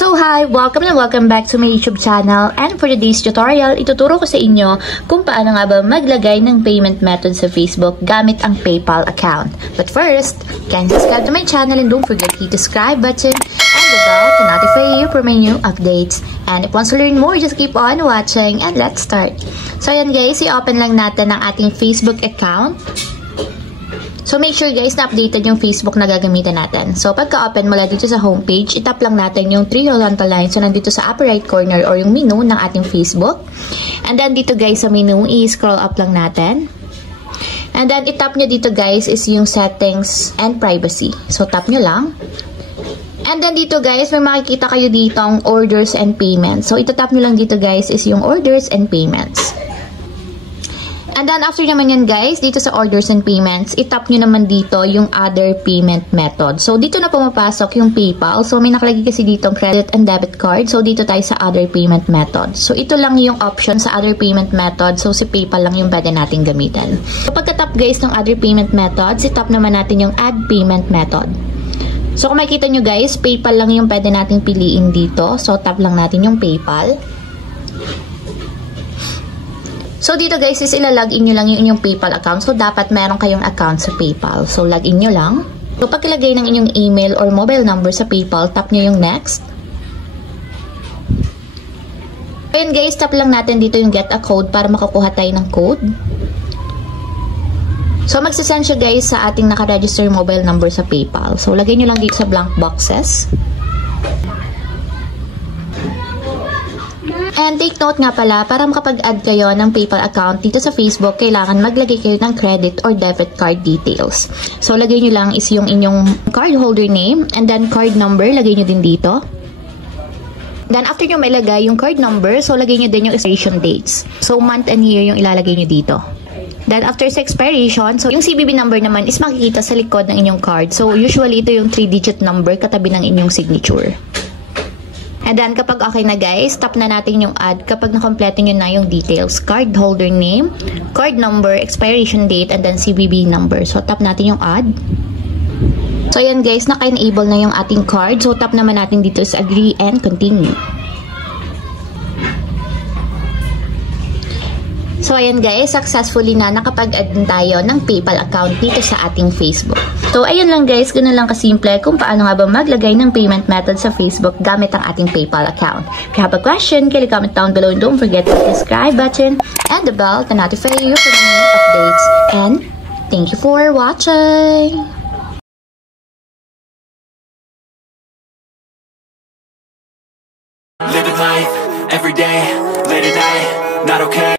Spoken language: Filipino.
So hi! Welcome and welcome back to my YouTube channel, and for today's tutorial, ituturo ko sa inyo kung paano nga ba maglagay ng payment method sa Facebook gamit ang PayPal account. But first, kindly subscribe to my channel and don't forget to hit the subscribe button and the bell to notify you for my new updates. And if you want to learn more, just keep on watching and let's start. So ayan guys, i-open lang natin ang ating Facebook account. So, make sure guys na updated yung Facebook na gagamitan natin. So, pagka-open mula dito sa homepage, itap lang natin yung 3 horizontal lines. So, nandito sa upper right corner or yung menu ng ating Facebook. And then, dito guys sa menu, i-scroll up lang natin. And then, itap nyo dito guys is yung settings and privacy. So, tap nyo lang. And then, dito guys, may makikita kayo ditong orders and payments. So, itatap nyo lang dito guys is yung orders and payments. And then, after naman yan guys, dito sa orders and payments, itap nyo naman dito yung other payment method. So, dito na pumapasok yung PayPal. So, may nakalagay kasi dito credit and debit card. So, dito tayo sa other payment method. So, ito lang yung option sa other payment method. So, si PayPal lang yung pwede natin gamitin. So, pagka-tap guys ng other payment methods, itap naman natin yung add payment method. So, kung makikita nyo guys, PayPal lang yung pwede natin piliin dito. So, tap lang natin yung PayPal. So, dito guys is ilalagin nyo lang yung inyong PayPal account. So, dapat meron kayong account sa PayPal. So, login nyo lang. So, pag ilagay ng inyong email or mobile number sa PayPal, tap nyo yung next. Ayan guys, tap lang natin dito yung get a code para makakuha tayo ng code. So, magsasend siya guys sa ating nakaregister mobile number sa PayPal. So, lagay nyo lang dito sa blank boxes. And take note nga pala, para makapag-add kayo ng PayPal account dito sa Facebook, kailangan maglagay kayo ng credit or debit card details. So, lagay nyo lang is yung inyong card holder name and then card number, lagay nyo din dito. Then, after nyo mailagay yung card number, so lagay nyo din yung expiration dates. So, month and year yung ilalagay nyo dito. Then, after sa expiration, so yung CVV number naman is makikita sa likod ng inyong card. So, usually ito yung 3-digit number katabi ng inyong signature. And then, kapag okay na guys, tap na natin yung add kapag nakompleto nyo na yung details. Card holder name, card number, expiration date, and then CVV number. So, tap natin yung add. So, ayan guys, naka-enable na yung ating card. So, tap naman natin dito sa agree and continue. So, ayan guys, successfully na nakapag-add din tayo ng PayPal account dito sa ating Facebook. So, ayun lang guys, ganun lang kasimple kung paano nga ba maglagay ng payment method sa Facebook gamit ang ating PayPal account. If you have a question, kindly comment down below and don't forget to hit the subscribe button and the bell to notify you for the new updates. And thank you for watching! Living life, every day, late at night, not okay.